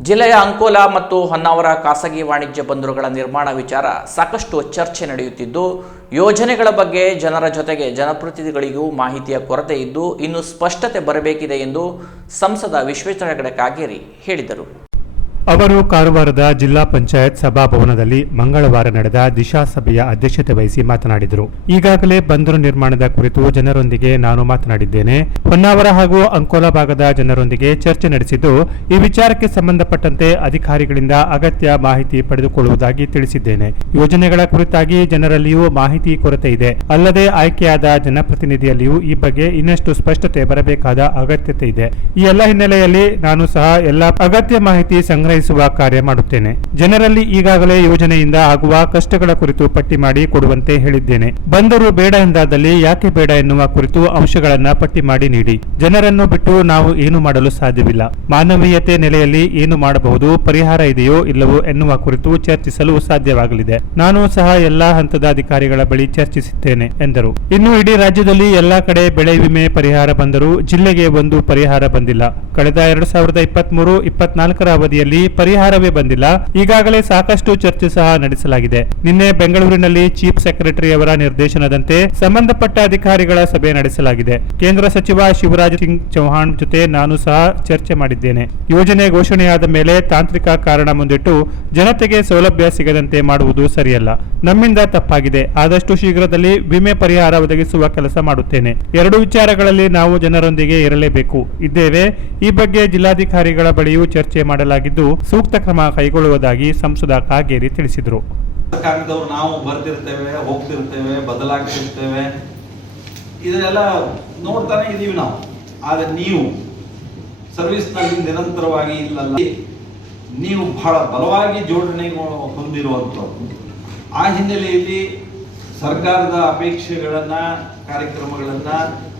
ಜಿಲ್ಲೆಯ ಅಂಕೋಲ ಮತ್ತು ಹೊನ್ನಾವರ ಖಾಸಗಿ ವಾಣಿಜ್ಯ ಬಂದರುಗಳ ನಿರ್ಮಾಣ ವಿಚಾರ ಸಾಕಷ್ಟು ಚರ್ಚೆ ನಡೆಯುತ್ತಿದ್ದು, ಯೋಜನೆಗಳ ಬಗ್ಗೆ ಜನರ ಜೊತೆಗೆ ಜನಪ್ರತಿನಿಧಿಗಳಿಗೂ ಮಾಹಿತಿಯ ಕೊರತೆ ಇದ್ದು, ಇನ್ನು ಸ್ಪಷ್ಟತೆ ಬರಬೇಕಿದೆ ಎಂದು ಸಂಸದ ವಿಶ್ವೇಶ್ವರ ಹೆಗಡೆ ಕಾಗೇರಿ ಹೇಳಿದರು. ಅವರು ಕಾರವಾರದ ಜಿಲ್ಲಾ ಪಂಚಾಯತ್ ಸಭಾಭವನದಲ್ಲಿ ಮಂಗಳವಾರ ನಡೆದ ದಿಶಾ ಸಭೆಯ ಅಧ್ಯಕ್ಷತೆ ವಹಿಸಿ ಮಾತನಾಡಿದರು. ಈಗಾಗಲೇ ಬಂದರು ನಿರ್ಮಾಣದ ಕುರಿತು ಜನರೊಂದಿಗೆ ನಾನು ಮಾತನಾಡಿದ್ದೇನೆ. ಹೊನ್ನಾವರ ಹಾಗೂ ಅಂಕೋಲಾ ಭಾಗದ ಜನರೊಂದಿಗೆ ಚರ್ಚೆ ನಡೆಸಿದ್ದು, ಈ ವಿಚಾರಕ್ಕೆ ಸಂಬಂಧಪಟ್ಟಂತೆ ಅಧಿಕಾರಿಗಳಿಂದ ಅಗತ್ಯ ಮಾಹಿತಿ ಪಡೆದುಕೊಳ್ಳುವುದಾಗಿ ತಿಳಿಸಿದ್ದೇನೆ. ಯೋಜನೆಗಳ ಕುರಿತಾಗಿ ಜನರಲ್ಲಿಯೂ ಮಾಹಿತಿ ಕೊರತೆ ಇದೆ. ಅಲ್ಲದೆ ಆಯ್ಕೆಯಾದ ಜನಪ್ರತಿನಿಧಿಯಲ್ಲಿಯೂ ಈ ಬಗ್ಗೆ ಇನ್ನಷ್ಟು ಸ್ಪಷ್ಟತೆ ಬರಬೇಕಾದ ಅಗತ್ಯತೆ ಇದೆ. ಈ ಎಲ್ಲ ಹಿನ್ನೆಲೆಯಲ್ಲಿ ನಾನು ಸಹ ಎಲ್ಲ ಅಗತ್ಯ ಮಾಹಿತಿ ಸಂಗ್ರಹಿಸುವ ಕಾರ್ಯ ಮಾಡುತ್ತೇನೆ. ಜನರಲ್ಲಿ ಈಗಾಗಲೇ ಯೋಜನೆಯಿಂದ ಆಗುವ ಕಷ್ಟಗಳ ಕುರಿತು ಪಟ್ಟಿ ಮಾಡಿ ಕೊಡುವಂತೆ ಹೇಳಿದ್ದೇನೆ. ಬಂದರು ಬೇಡ ಎಂದಾದಲ್ಲಿ ಯಾಕೆ ಬೇಡ ಎನ್ನುವ ಕುರಿತು ಅಂಶಗಳನ್ನ ಪಟ್ಟಿ ಮಾಡಿ ನೀಡಿ. ಜನರನ್ನು ಬಿಟ್ಟು ನಾವು ಏನು ಮಾಡಲು ಸಾಧ್ಯವಿಲ್ಲ. ಮಾನವೀಯತೆ ನೆಲೆಯಲ್ಲಿ ಏನು ಮಾಡಬಹುದು, ಪರಿಹಾರ ಇದೆಯೋ ಇಲ್ಲವೋ ಎನ್ನುವ ಕುರಿತು ಚರ್ಚಿಸಲು ಸಾಧ್ಯವಾಗಲಿದೆ. ನಾನು ಸಹ ಎಲ್ಲಾ ಹಂತದ ಅಧಿಕಾರಿಗಳ ಬಳಿ ಚರ್ಚಿಸುತ್ತೇನೆ ಎಂದರು. ಇನ್ನು ಇಡೀ ರಾಜ್ಯದಲ್ಲಿ ಎಲ್ಲಾ ಕಡೆ ಬೆಳೆ ವಿಮೆ ಪರಿಹಾರ ಬಂದರೂ ಜಿಲ್ಲೆಗೆ ಒಂದು ಪರಿಹಾರ ಬಂದಿಲ್ಲ. ಕಳೆದ ಎರಡು ಸಾವಿರದ ಇಪ್ಪತ್ತ್ ಮೂರು ಇಪ್ಪತ್ನಾಲ್ಕರ ಅವಧಿಯಲ್ಲಿ ಪರಿಹಾರವೇ ಬಂದಿಲ್ಲ. ಈಗಾಗಲೇ ಸಾಕಷ್ಟು ಚರ್ಚೆ ಸಹ ನಡೆಸಲಾಗಿದೆ. ನಿನ್ನೆ ಬೆಂಗಳೂರಿನಲ್ಲಿ ಚೀಫ್ ಸೆಕ್ರೆಟರಿ ಅವರ ನಿರ್ದೇಶನದಂತೆ ಸಂಬಂಧಪಟ್ಟ ಅಧಿಕಾರಿಗಳ ಸಭೆ ನಡೆಸಲಾಗಿದೆ. ಕೇಂದ್ರ ಸಚಿವ ಶಿವರಾಜ್ ಸಿಂಗ್ ಚೌಹಾಣ್ ಜೊತೆ ನಾನು ಸಹ ಚರ್ಚೆ ಮಾಡಿದ್ದೇನೆ. ಯೋಜನೆ ಘೋಷಣೆಯಾದ ಮೇಲೆ ತಾಂತ್ರಿಕ ಕಾರಣ ಮುಂದಿಟ್ಟು ಜನತೆಗೆ ಸೌಲಭ್ಯ ಸಿಗದಂತೆ ಮಾಡುವುದು ಸರಿಯಲ್ಲ. ನಮ್ಮಿಂದ ತಪ್ಪಾಗಿದೆ. ಆದಷ್ಟು ಶೀಘ್ರದಲ್ಲಿ ವಿಮೆ ಪರಿಹಾರ ಒದಗಿಸುವ ಕೆಲಸ ಮಾಡುತ್ತೇನೆ. ಎರಡು ವಿಚಾರಗಳಲ್ಲಿ ನಾವು ಜನರೊಂದಿಗೆ ಇರಲೇಬೇಕು. ಇದ್ದೇವೆ, ಈ ಬಗ್ಗೆ ಜಿಲ್ಲಾಧಿಕಾರಿಗಳ ಬಳಿಯೂ ಚರ್ಚೆ ಮಾಡಲಾಗಿದ್ದು ಸೂಕ್ತ ಕ್ರಮ ಕೈಗೊಳ್ಳುವುದಾಗಿ ಸಂಸದ ಕಾಗೇರಿ ತಿಳಿಸಿದರು. ಸರ್ಕಾರದವರು ನಾವು ಬರ್ತಿರ್ತೇವೆ ಹೋಗ್ತಿರ್ತೇವೆ, ಬದಲಾಗ್ತಿರ್ತೇವೆ. ಇದನ್ನೆಲ್ಲ ನೋಡ್ತಾನೆ ಇದೀವಿ ನಾವು. ಆದರೆ ನೀವು ಸರ್ವಿಸ್ನಲ್ಲಿ ನಿರಂತರವಾಗಿ ಇಲ್ಲ ನೀವು ಬಹಳ ಬಲವಾಗಿ ಜೋಡಣೆ ಹೊಂದಿರುವಂಥದ್ದು ಆ ಹಿನ್ನೆಲೆಯಲ್ಲಿ ಸರ್ಕಾರದ ಅಪೇಕ್ಷೆಗಳನ್ನ, ಕಾರ್ಯಕ್ರಮಗಳನ್ನ,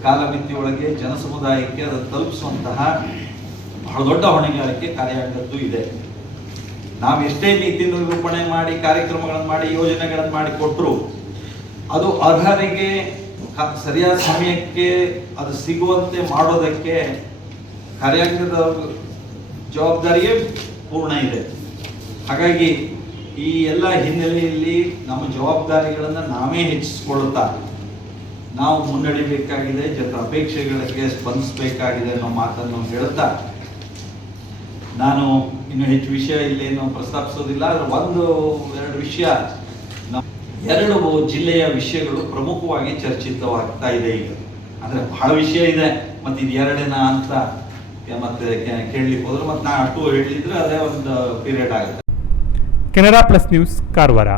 ಕಾಲಮಿತಿಯೊಳಗೆ ಜನಸಮುದಾಯಕ್ಕೆ ಅದನ್ನು ತಲುಪಿಸುವಂತಹ ಬಹಳ ದೊಡ್ಡ ಹೊಣೆಗಾರಿಕೆ ಕಾರ್ಯಾಂಗದ್ದು ಇದೆ. ನಾವು ಎಷ್ಟೇ ನೀತಿ ನಿರೂಪಣೆ ಮಾಡಿ, ಕಾರ್ಯಕ್ರಮಗಳನ್ನು ಮಾಡಿ, ಯೋಜನೆಗಳನ್ನು ಮಾಡಿ ಕೊಟ್ಟರು ಅದು ಅರ್ಹರಿಗೆ ಸರಿಯಾದ ಸಮಯಕ್ಕೆ ಅದು ಸಿಗುವಂತೆ ಮಾಡೋದಕ್ಕೆ ಕಾರ್ಯಾಂಗದ ಜವಾಬ್ದಾರಿಯೇ ಪೂರ್ಣ ಇದೆ. ಹಾಗಾಗಿ ಈ ಎಲ್ಲ ಹಿನ್ನೆಲೆಯಲ್ಲಿ ನಮ್ಮ ಜವಾಬ್ದಾರಿಗಳನ್ನು ನಾವೇ ಹೆಚ್ಚಿಸಿಕೊಳ್ಳುತ್ತಾ, ನಾವು ಮುನ್ನಡಿಬೇಕಾಗಿದೆ ಜನರ ಅಪೇಕ್ಷೆಗಳಿಗೆ ಸ್ಪಂದಿಸಬೇಕಾಗಿದೆ ಅನ್ನೋ ಮಾತನ್ನು ಹೇಳುತ್ತಾ ನಾನು ಇನ್ನು ಹೆಚ್ಚು ವಿಷಯ ಇಲ್ಲೇನು ಪ್ರಸ್ತಾಪಿಸೋದಿಲ್ಲ, ಆದ್ರೆ ಒಂದು, ಎರಡು ವಿಷಯ. ಎರಡು ಜಿಲ್ಲೆಯ ವಿಷಯಗಳು ಪ್ರಮುಖವಾಗಿ ಚರ್ಚಿತವಾಗ್ತಾ ಇದೆ ಈಗ. ಅಂದ್ರೆ ಬಹಳ ವಿಷಯ ಇದೆ, ಮತ್ತೆ ಇದು ಎರಡೇನ ಅಂತ ಮತ್ತೆ ಕೇಳಲಿಕ್ಕೆ ಹೋದ್ರೆ ಮತ್ತೆ ನಾನು ಅಷ್ಟು ಹೇಳಿದ್ರೆ ಅದೇ ಒಂದು ಪೀರಿಯಡ್ ಆಗುತ್ತೆ. Canara plus news, Karwar.